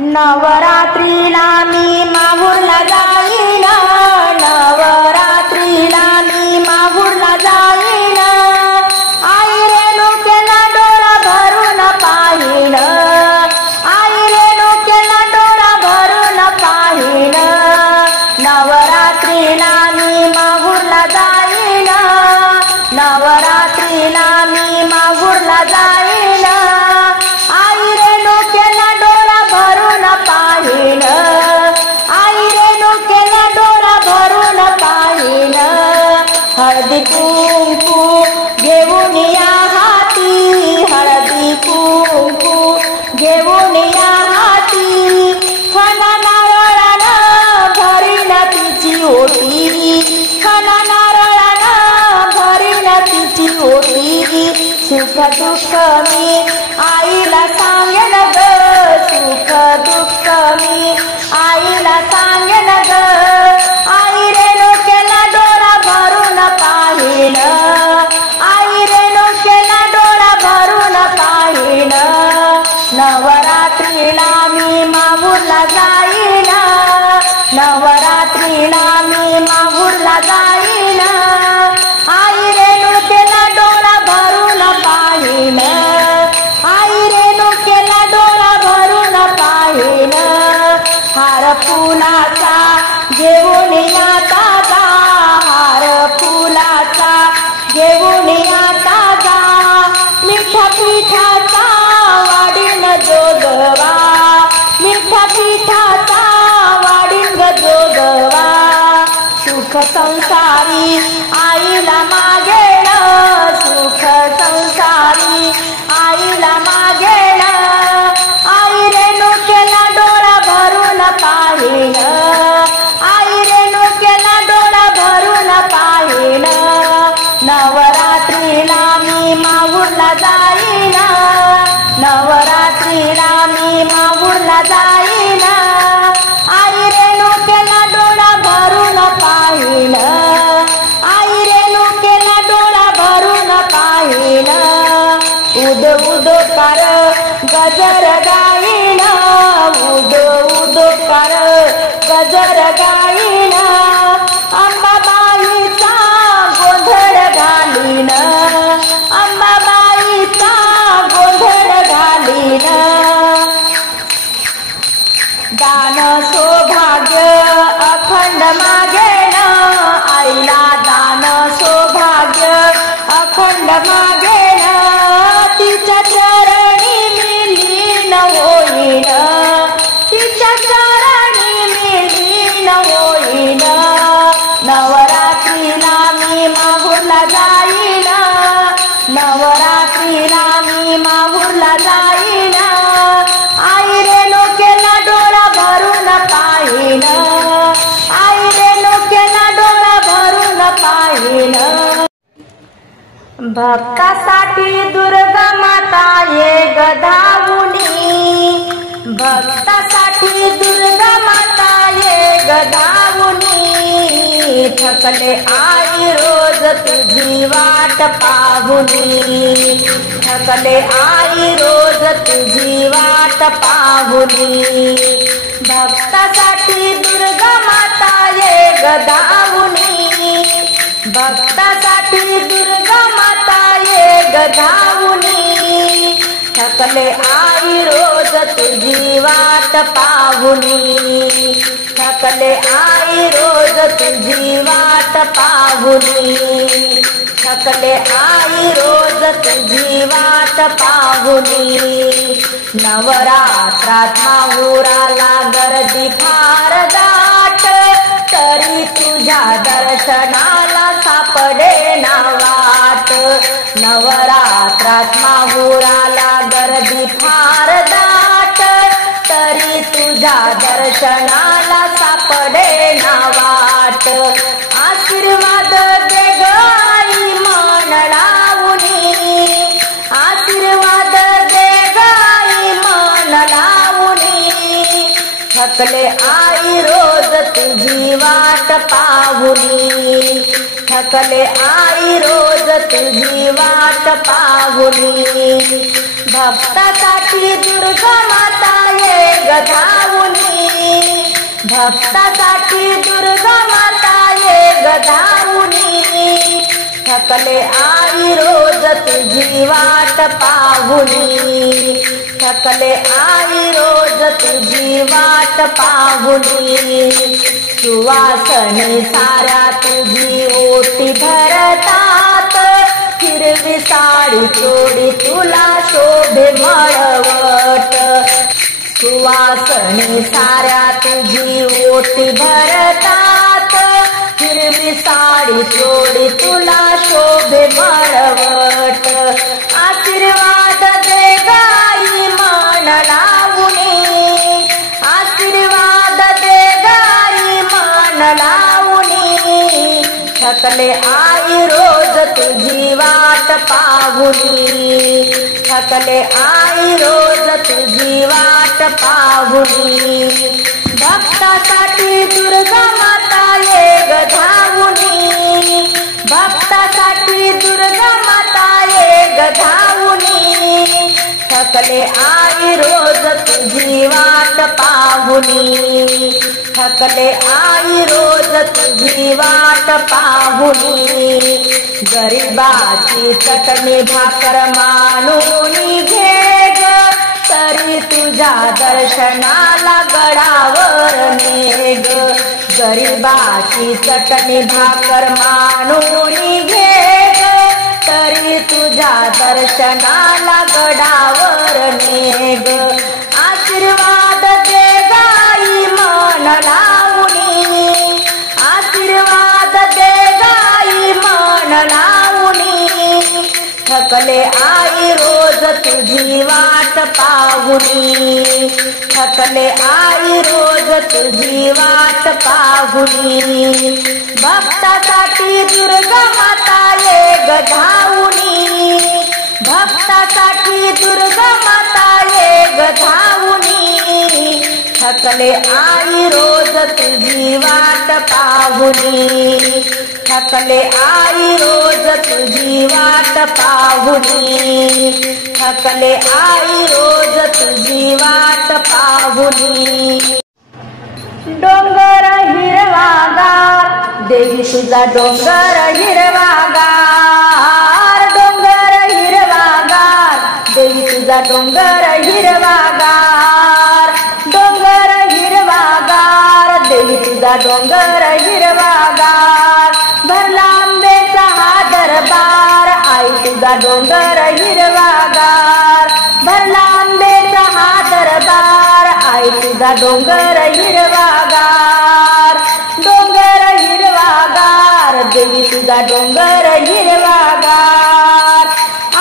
नवरात्रीला मी माहूरला जाईन, नवरात्रीला मी माहूरला जाईन, आई रेणुकेला डोळा भरून पाहीन, आई रेणुकेला डोळा भरून पाहीन, नवरात्रीला मी माहूरला जाईन, नवरात्रीला मी माहूरला जाईन, आई रेणुकेला डोळा भरून पाहीन, आई रेणुकेला डोळा भरून पाहीन, हळदी कुंकू घेऊन या हाती, हळदी कुंकू घेऊन या हाती, खना नारळानं भरीन तिची ओटी, खना नारळानं भरीन तिची ओटी, सुख दुःख मी आईला सांगेन ग, सुख दुःख मी आईला सांगेन ग, आई रेणुकेला डोळा भरून पाहीन, आई रेणुकेला डोळा भरून पाहीन, नवरात्रीला मी माहूरला जाईन, नवरात्रीला मी माहूरला जाईन, आई रेणुकेला डोळा भरून पाहीन, आई रेणुकेला डोळा भरून पाहीन, हार फुलाचा घेऊन या ताजा, हार फुलाचा घेऊन या ताजा, मिठा पिठाचा वाढीन जोगवा, मिठा पिठाचा वाढीन जोगवा, सुख संसारी आईला मागेन, सुख संसारी आईला मागेन, आई रेणुकेला डोळा भरून पाहीन, आई रेणुकेला डोळा भरून पाहीन, नवरात्रीला मी माहूरला जाईन, नवरात्रीला मी माहूरला जाईन, आई रेणुकेला डोळा भरून पाहीन, आई रेणुकेला डोळा भरून पाहीन, उद उद कर गजर गाईन, उद उद कर गजर गाईन, अंबाबाईचा गोंधळ घालीन, अंबाबाईचा गोंधळ घालीन, दान सौभाग्य अखंड मागेन, आईला दान सौभाग्य अखंड मागेन, तिच्या चरणी मी लीन होईन, तिच्या चरणी मी लीन होईन, नवरात्रीला मी माहूरला जाईन, नवरात्रीला मी माहूरला जाईन, आई रेणुकेला डोळा भरून पाहीन, आई रेणुकेला डोळा भरून पाहीन, भक्तासाठी दुर्गा माता ये गधावुनी, भक्तासाठी दुर्गा माता ये गधावुनी, थकले आई रोज तुझी वाट पाहुनी, थकले आई रोज तुझी वाट पाहुनी, भक्तासाठी दुर्गा माता ये गधावुनी, भक्तासाठी दुर्गा माता ये गधावुनी, थकले आई रोज तुझी वाट पाहुनी, थकले आई रोज तुझी वाट पाहुनी, थकले आई रोज तुझी वाट पाहुनी, नवरात्रात माहूराला गर्दी फार दाट, तरी तुझ्या दर्शनाला सापडे ना वाट, नवरात्रात माहूराला गर्दी फार दाट, तरी तुझ्या दर्शनाला सापडे ना वाट, आशीर्वाद दे ग आई मन लावुनी, आशीर्वाद दे ग आई मन लावुनी, थकले आई रोज तुझी वाट पाहुनी, थकले आई रोज तुझी वाट पाहुनी, भक्तासाठी दुर्गा माता ये गधा भक्तासाठी दुर्गा माता ये गधावुनी, थकले आई रोज तुझी वाट पाहुनी, थकले आई रोज तुझी वाट पाहुनी। सुवासनी साऱ्या तुझी ओटी भरतात, हिरवी साडी चोडी तुला शोभे मळवट, सुवासनी साऱ्या तुझी ओटी भरतात, हिरवी साडी चोडी तुला शोभे मळवट। आशीर्वाद दे गाई मन लावुनी, आशीर्वाद दे गाई मन लावुनी, थकले आई रोज तुझी वाट पाहुनी, थकले आई रोज तुझी वाट पाहुनी। भक्तासाठी दुर्गा माता ये गधावुनी, भक्तासाठी दुर्गा माता ये गधावुनी, थकले आई रोज तुझी वाट पाहुनी, थकले आई रोज तुझी वाट पाहुनी। गरिबाची चटणी भाकर मानूनी घे ग, तरी तुझ्या दर्शनाला गडावर नेग, गरिबाची चटणी भाकर मानूनी घे ग, तरी तुझ्या दर्शनाला गडावर नेग। आशीर्वाद दे गाई मन लावुनी, आशीर्वाद दे गाई मन लावुनी, थकले आई रोज तुझी वाट पाहुनी, थकले आई रोज तुझी वाट पाहुनी। भक्तासाठी दुर्गा माता ये गधावुनी, भक्तासाठी दुर्गा माता ये गधावुनी, थकले आई रोज तुझी वाट पाहुनी, थकले आई रोज तुझी वाट पाहुनी, थकले आई रोज तुझी वाट पाहुनी। डोंगर हिरवागार देवी तुझा डोंगर हिरवागार, डोंगर हिरवागार देवी तुझा डोंगर हिरवागार, डोंगर हिरवागार देवी तुझा डोंगर हिरवागार। भरला आंबेचा हा दरबार आई तुझा डोंगर हिरवागार, भरला आंबेचा हा दरबार आई तुझा डोंगर हिरवागार, डोंगर हिरवागार देवी तुझा डोंगर हिरवागार।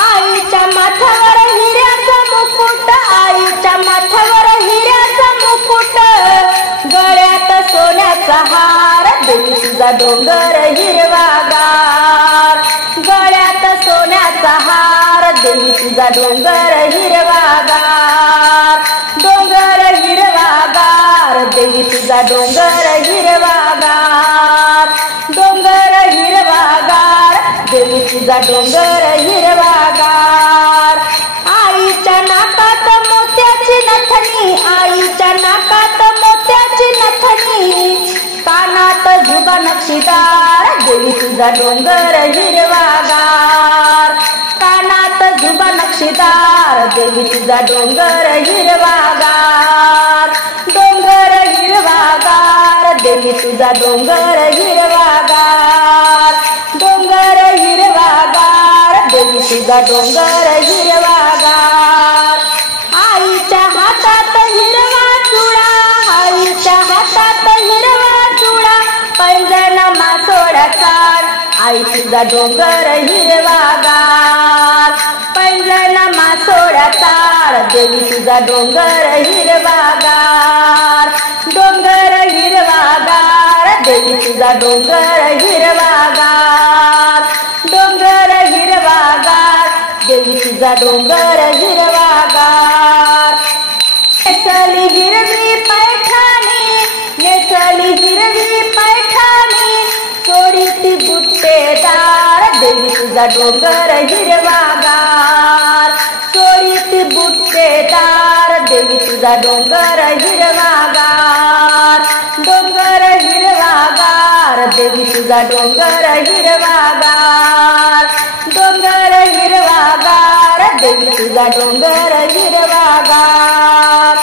आईच्या माथ्यावर हिऱ्याचा मुकुट, आईच्या माथ्यावर हिऱ्याचा मुकुट, गळ्यात सोन्याचा हार देवी तुझा डोंगर हिरवागार, गळ्यात सोन्याचा हार देवी तुझा डोंगर हिरवागार, डोंगर हिरवागार देवी तुझा डोंगर हिरवागार, डोंगर हिरवागार देवी तुझा डोंगर हिरवागार। आईच्या नाकात मोत्याची नथनी, आईच्या नाकात मोत्याची नथनी, कानात झुबा नक्षीदार देवी तुझा डोंगर हिरवागार, कानात झुबा नक्षीदार देवी तुझा डोंगर हिरवागार, डोंगर हिरवागार देवी तुझा डोंगर हिरवागार, डोंगर हिरवागार देवी तुझा डोंगर हिरवागार। आईच्या हातात हिरवा चुडा, आईच्या हातात हिरवा चुडा, पैंजण मासोळ्याचा आई तुझा डोंगर हिरवागार, पैंजण मासोळ्याचा देवी तुझा डोंगर हिरवागार, डोंगर हिरवागार देवी तुझा डोंगर हिरवागार, डोंगर हिरवागार देवी तुझा डोंगर हिरवागार। नेसली हिरवी पैठणी, नेसली हिरवी पैठणी, चोरीती बुट्टेदार देवी तुझा डोंगर हिरवागार, चोरीती बुट्टेदार देवी तुझा डोंगर हिरवागार, डोंगर हिरवागार देवी तुझा डोंगर हिरवागार डोंगर हिरवागार देवी तुझा डोंगर हिरवागार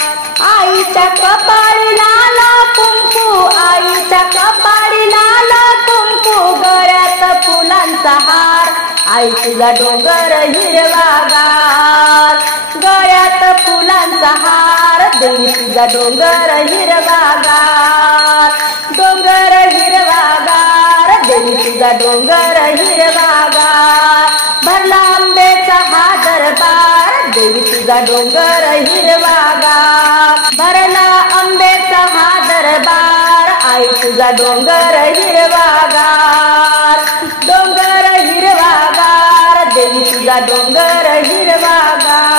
आईच्या कपाळी लाल कुंकू आईच्या कपाळी लाल कुंकू गळ्यात फुलांचा हार आई तुझा डोंगर हिरवागार गळ्यात फुलांचा हार देवी तुझा डोंगर हिरवागार डोंगर हिरवागार देवी तुझा डोंगर हिरवागार भरला आंब्याचा हा दरबार देवी तुझा डोंगर हिरवागार भरला आंब्याचा हा दरबार आई तुझा डोंगर हिरवागार डोंगर हिरवागार देवी तुझा डोंगर हिरवागार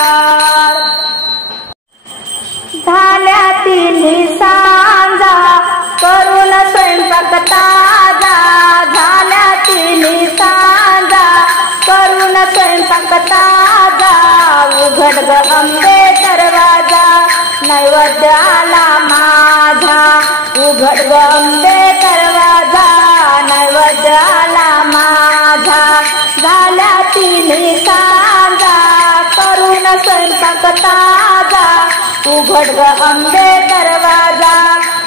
झाल्या तिन्ही सांजा करून स्वयंपाक ताजा झाल्या तिन्ही सांजा करून स्वयंपाक ताजा उघड ग अंबे दरवाजा नैवेद्याला माझा उघड ग अंबे दरवाजा नैवेद्याला माझा झाल्या तिन्ही सांजा करून स्वयंपाक ताजा उघड ग अंबे दरवाजा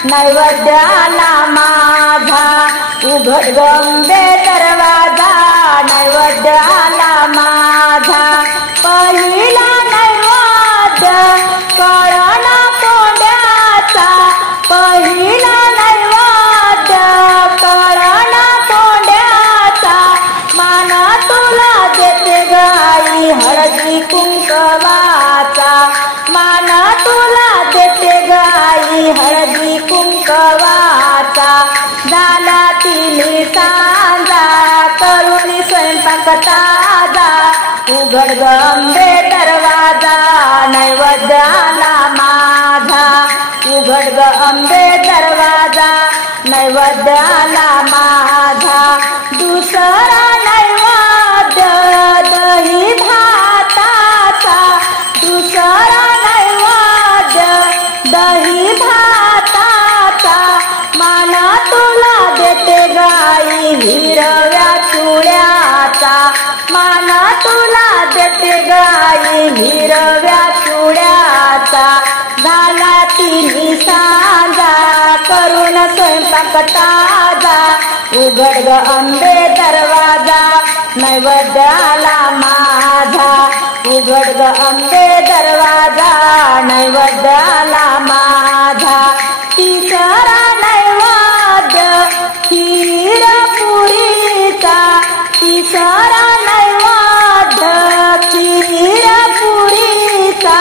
नैवेद्याला माझा उघड ग अंबे दरवाजा नैवेद्याला माझा पहिला नैवेद्य कळना कोंड्याचा पहिला नैवेद्य कळना कोंड्याचा मान तुला देते गाई हळदी कुंकवाचा मान तुला देते गाई हळदी कुंकवाचा झाला तिन्ही सांजा करून स्वयंपाक ताजा उघड ग अंबे दरवाजा नैवेद्याला माझा उघड ग अंबे दरवाजा नैवेद्याला माझा दुसरा नैवेद्य दही भाताचा दुसरा नैवेद्य दही भाताचा मान तुला देते गाई हिरव्या चुड्याचा मान तुला देते गाई हिरव्या चुड्याचा झाला तिन्ही सांजा करून स्वयंपाक ताजा उघड ग अंबे दरवाजा नैवेद्याला माझा उघड ग अंबे दरवाजा नैवेद्याला माझा तिसरा नैवेद्य खीर पुरीचा तिसरा नैवेद्य खीर पुरीचा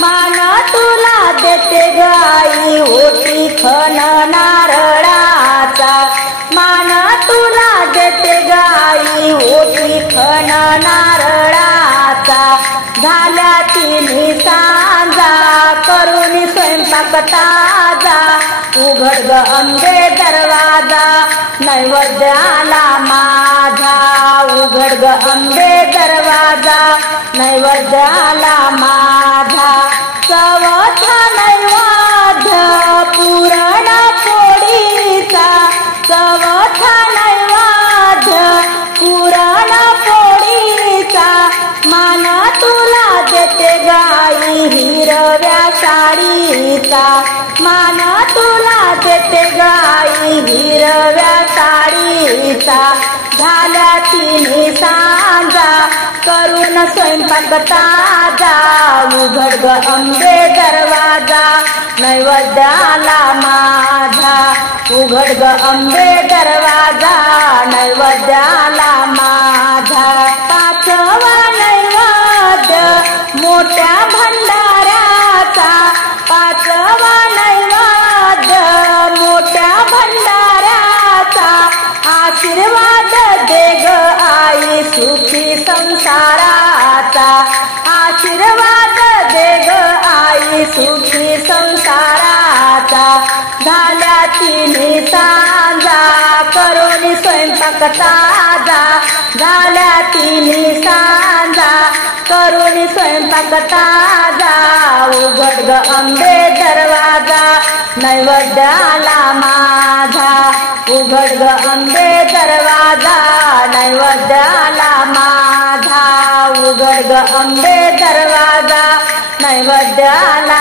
मान तुला देते गाई ओटी खण नारळाचा मान तुला देते गाई ओटी खण नारळाचा झाल्या तिन्ही सांजा करून स्वयंपाक ताजा उघड ग अंबे दरवाजा नैवेद्याला माझा उघड ग अंबे दरवाजा नैवेद्याला माझा चौथा नैवेद्य पुरण पोळीचा चौथा नैवेद्य पुरण पोळीचा मान तुला देते गाई हिरव्या साडीचा मान तुला देते गाई हिरव्या साडीचा झाल्या तिन्ही सांजा करून स्वयंपाक ताजा उघड ग अंबे दरवाजा नैवेद्याला माझा उघड ग अंबे दरवाजा नैवेद्याला माझा पाचवा नैवेद्य मोठ्या भंडाऱ्याचा पाचवा नैवेद्य मोठ्या भंडाऱ्याचा आशीर्वाद दे ग आई सुखी संसाराचा आशीर्वाद दे ग आई सुखी संसाराचा झाल्या तिन्ही सांजा करून स्वयंपाक ताजा झाल्या तिन्ही सांजा करून स्वयंपाक ताजा उघड ग अंबे दरवाजा नैवेद्याला माझा उघड ग अंबे दरवाजा नैवेद्याला माझा उघड ग अंबे दरवाजा नैवेद्याला